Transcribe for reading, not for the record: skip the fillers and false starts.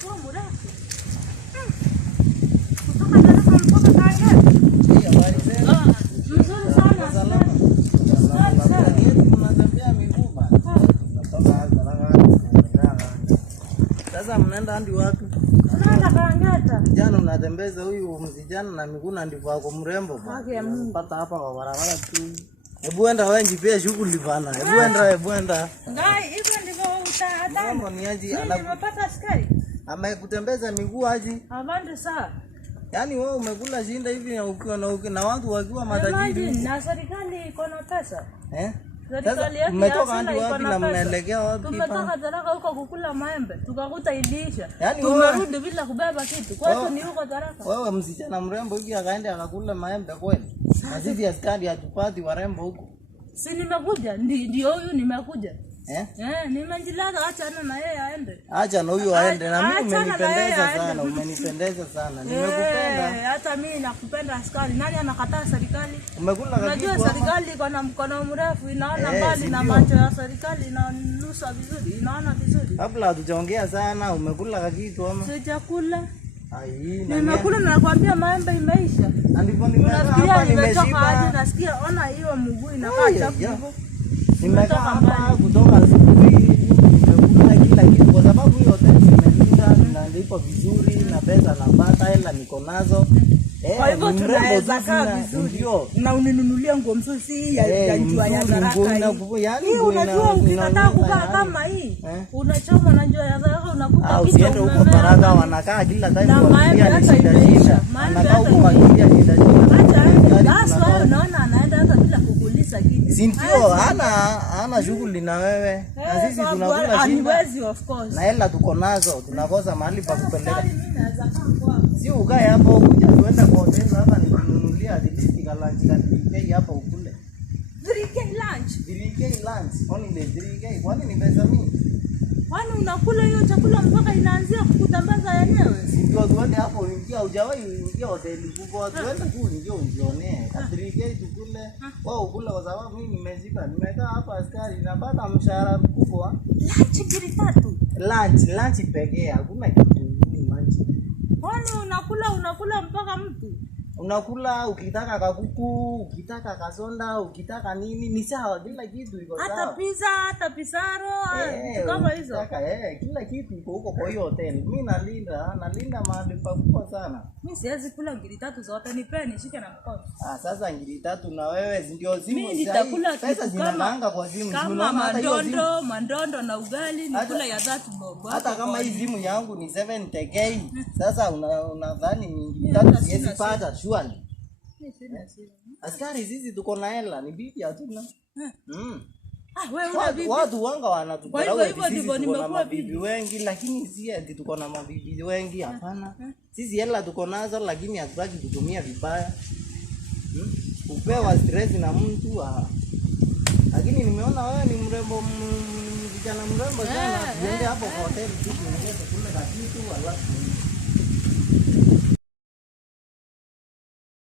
unakuwa mrefu. Kutoka darasa mpaka kaanga. Ndio habari zenu. Mzuri sana. Salama. Tunatembea miguu bana. Sasa mnaenda hadi wapi? Tunaenda Kaangata. Jana mnatembeza huyu msijana na miguu na ndivyo wako mrembo bana. Pata hapa kwa barabara tu. Hebu enda wewe njipia shughuli bana. Hebu enda. Ngai, hivyo ndivyo utaata. Mambo ni aje Nimepata askari. amekutembeza miguu aje? Asante sana. Yaani wewe umekula shinda hivi na ukiwa na watu wakiwa matajiri. Na serikali iko na pesa. Sasa mmetoka hadi wapi na mnaelekea wapi? Tumetoka Tharaka huko kukula maembe. Tukakuta iliisha. Yaani tumerudi bila kubeba kitu. Kwetu ni huko Tharaka. Wewe msichana mrembo hivi akaenda akakula maembe kweli? Na sisi askari hatupati warembo huko. Si nimekuja, ndio huyu nimekuja. Nimejilaza acha na yeye aende. Acha na huyu aende na mimi umenipendeza sana, umenipendeza sana. Nimekupenda. Hata mimi nakupenda askari. Nani anakataa serikali? Umekula kabisa. Unajua serikali iko na mkono mrefu, inaona mbali na macho ya serikali inanusa vizuri, inaona vizuri. Kabla hatujaongea sana, umekula kitu ama? Sijakula. Ai, nimekula na nakwambia maembe imeisha. Ndipo nimekaa hapa nimeshiba. Nasikia ona hiyo mguu inakaa chafu hivyo. Nimekaa hapa kutoka asubuhi nimekula kila kitu kwa sababu hiyo hotel imelinda na ndipo vizuri na pesa napata hela niko nazo. Kwa hivyo tunaweza kaa vizuri. Na uninunulia nguo mzuri ya jua ya Tharaka. Yaani unajua ukitaka kukaa kama hii unachoma na njoo ya Tharaka unakuta kitu. Usiende huko Tharaka wanakaa kila time kwa maembe hata imeisha. Anakaa huko kwa ajili ya shida. Basi wewe unaona anaenda hata bila kukuuliza kitu. Sindio hana shughuli na wewe. Na sisi tunakula shinda. Of course. Na hela tuko nazo, tunakosa mahali pa kupeleka. Si ukae hapo kuja tuende kwa hotel hapa nikununulia at least lunch ka 3K hapo ukule. 3K lunch. 3K lunch. Only 3K. Kwani ni pesa mingi? Kwani unakula hiyo chakula mpaka inaanzia kukutambaza yenyewe? Ndio tuende hapo ingia hujawahi ingia hoteli kubwa tuende tu ndio unjionee. 3K tukule. Wao ukule kwa sababu mimi nimeshiba. Nimekaa hapa askari napata mshahara mkubwa. Lunch ngiri 3. Lunch pekee hakuna kitu kingine lunch. Kwani unakula mpaka mtu? Unakula ukitaka kakuku, ukitaka kasonda, ukitaka nini ni sawa kila kitu iko sawa. Hata pizza, hata pisaro, kama hizo. Kila kitu iko huko kwa hiyo hotel. Mimi nalinda mahali pakubwa sana. Mimi siwezi kula ngiri 3 zote nipeni shike na mkono. Sasa ngiri 3 na wewe ndio simu mimi nitakula pesa zinalanga kwa simu. Kama mandondo na ugali nikula ya 3 bob. Hata kama hii simu yangu ni 70K. Sasa unadhani ngiri 3 siwezi pata surely. Askari sisi tuko na hela ni bibi hatuna. Wewe una bibi. Watu wanga wanatudharau sisi nimekuwa bibi wengi lakini si eti tuko na mabibi wengi hapana. Sisi hela tuko nazo lakini hatutaki kutumia vibaya. Upewa stress na mtu lakini nimeona wewe ni mrembo kijana mrembo sana. Tuende hapo kwa hotel tu tuongeze kule kitu alafu